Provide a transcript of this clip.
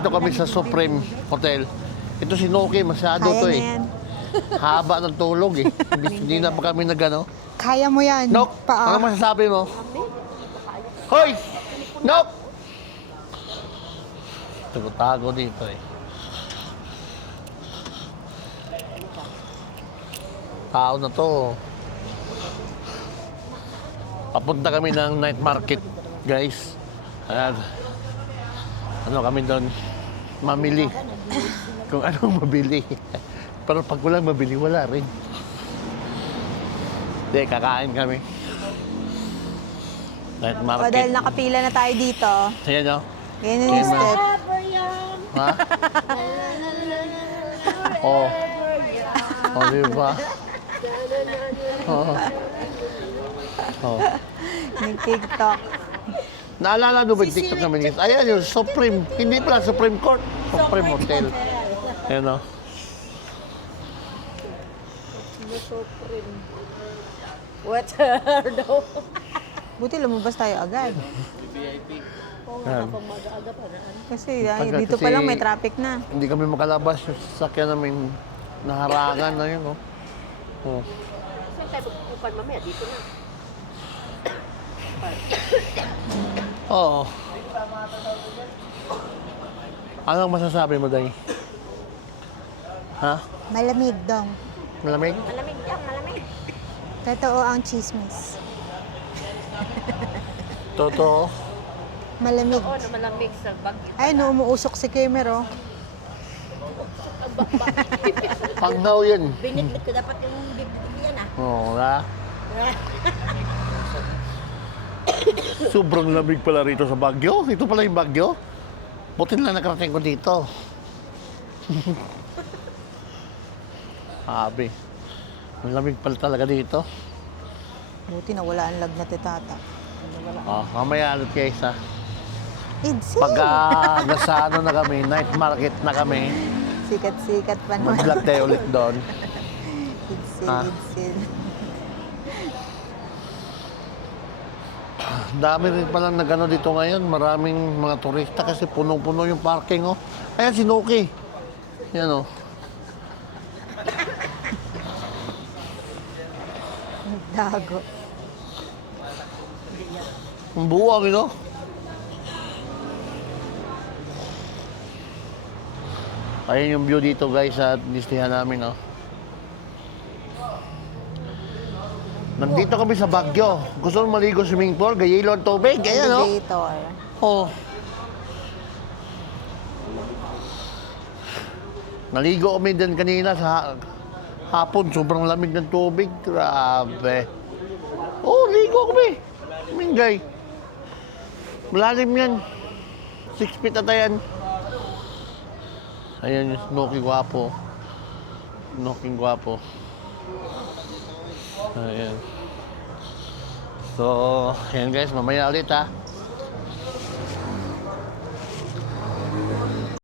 Nandito kami sa Supreme Hotel. Ito si Noki, masyado Kaya to niya eh. yan. Haba ng tulog eh. Hindi na pa kami nagano. Kaya mo yan. Nok, Paa. ano masasabi mo? Hoy! Nok! Tago dito eh. Tao na to. Papunta kami ng night market, guys. At ano kami doon? Mamili. Kung anong mabili. Pero pag walang mabili, wala rin. Hindi, kakain kami. Night O market. dahil nakapila na tayo dito, Ayan o. ganyan yung step. Ha? Oh. Oh, di ba? Oh. Oh. Yung TikTok. Naalala nyo ba yung TikTok namin guys? Ayan yung Supreme. Hindi pala Supreme Court. Supreme Hotel. Ayan o. What daw? Buti lumabas tayo agad. Ayan. Pamaga-aga pa na. Kasi Tagal dito kasi- pa lang may traffic na. Hindi kami makalabas yung sasakyan namin naharangan na yun, oh. Oh. Saan tayo magpupan mamaya? Dito na. Oo. Anong masasabi mo, Day? Ha? Malamig dong. Malamig? Malamig yan, malamig. Totoo ang chismis. Totoo. Malamig. Oo, na malamig sa bagyo. Ay, no, umuusok si Kemer, oh. Panghaw yan. Binitbit ko dapat yung bibig yan ah. Oo, na. Sobrang lamig pala rito sa Baguio. Ito pala yung Baguio. Buti na nakarating ko dito. Sabi. Ang lamig pala talaga dito. Buti na wala ang lagnat ni Tata. Oh, mamaya ulit guys ha. Idsi! Pag nasa ano na kami, night market na kami, Sikat-sikat pa naman. mag-vlog tayo ulit doon. Idsi, Ah. idsi. Dami rin palang nagano dito ngayon. Maraming mga turista kasi punong-puno yung parking, oh. Ayan si Nuki. Yan, oh. Dago. Ang buwang, you know? Ayan yung view dito, guys, sa listihan namin, oh. Nandito kami sa Baguio. Gusto mo maligo swimming pool? Gayelo ang tubig. Ayan, oh. Elevator. Oh. Naligo kami din kanina sa hapon. Sobrang lamig ng tubig. Grabe. Oh, ligo kami. Mingay. Malalim yan. 6 feet ata yan. Ayan yung Noki Guapo. Noki Guapo. Ayan. So, ayan guys, mamaya ulit ha.